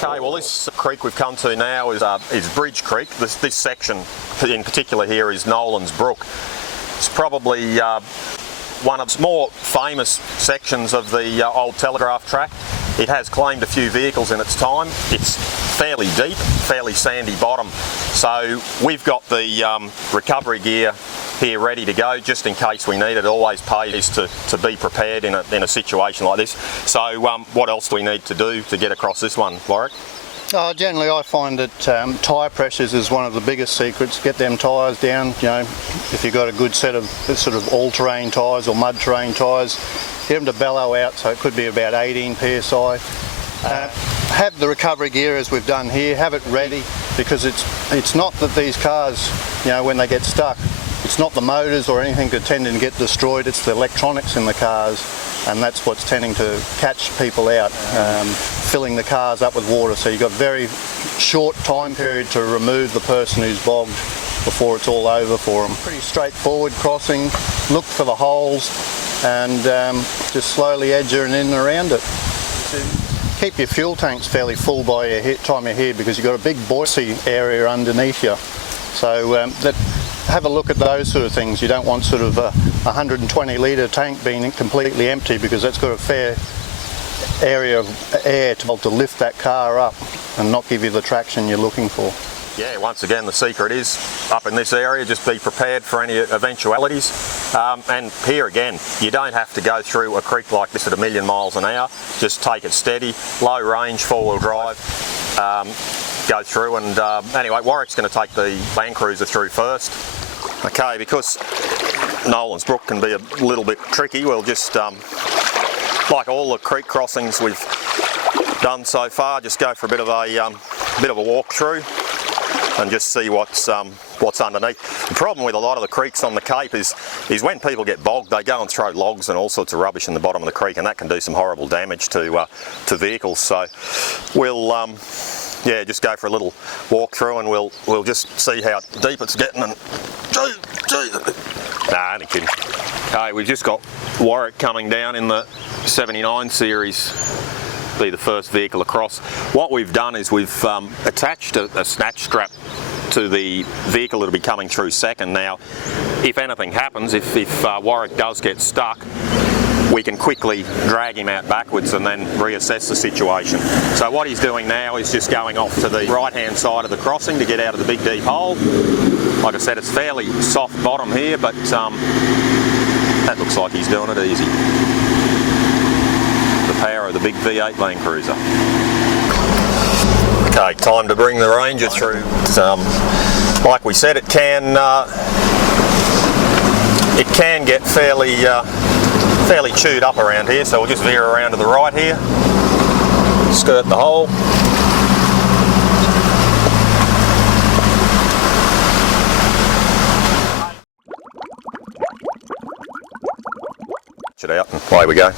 Okay, well this creek we've come to now is Bridge Creek. This section in particular here is Nolans Brook. It's probably one of the more famous sections of the old telegraph track. It has claimed a few vehicles in its time. It's fairly deep, fairly sandy bottom. So we've got the recovery gear here ready to go just in case we need it. It always pays to be prepared in a situation like this. So what else do we need to do to get across this one, Warwick? Generally I find that tyre pressures is one of the biggest secrets. Get them tyres down, you know, if you've got a good set of sort of all-terrain tyres or mud-terrain tyres, get them to bellow out, so it could be about 18 psi. Have the recovery gear as we've done here, have it ready, because it's not that these cars, you know, when they get stuck, it's not the motors or anything that tend to get destroyed, it's the electronics in the cars, and that's what's tending to catch people out, filling the cars up with water. So you've got a very short time period to remove the person who's bogged before it's all over for them. Pretty straightforward crossing, look for the holes and just slowly edge in and around it. Keep your fuel tanks fairly full by your time you're here, because you've got a big buoyancy area underneath you. So have a look at those sort of things. You don't want sort of a 120 litre tank being completely empty, because that's got a fair area of air to lift that car up and not give you the traction you're looking for. Yeah, once again the secret is up in this area, just be prepared for any eventualities. And here again, you don't have to go through a creek like this at 1,000,000 miles an hour. Just take it steady, low range, 4-wheel drive, go through. And anyway, Warwick's going to take the Land Cruiser through first. Okay, because Nolans Brook can be a little bit tricky, we'll just, like all the creek crossings we've done so far, just go for a bit of a walk through and just see what's underneath. The problem with a lot of the creeks on the Cape is when people get bogged, they go and throw logs and all sorts of rubbish in the bottom of the creek, and that can do some horrible damage to vehicles. So we'll yeah, just go for a little walk through and we'll just see how deep it's getting. And nah, only kidding. Okay, we've just got Warwick coming down in the 79 series. Be the first vehicle across. What we've done is we've attached a snatch strap to the vehicle that'll be coming through second. Now, if anything happens, if Warwick does get stuck, we can quickly drag him out backwards and then reassess the situation. So what he's doing now is just going off to the right-hand side of the crossing to get out of the big deep hole. Like I said, it's fairly soft bottom here, but that looks like he's doing it easy. The power of the big V8 Land Cruiser. Okay, time to bring the Ranger through. Like we said, it can get fairly chewed up around here, so we'll just veer around to the right here, skirt the hole. It out and away we go.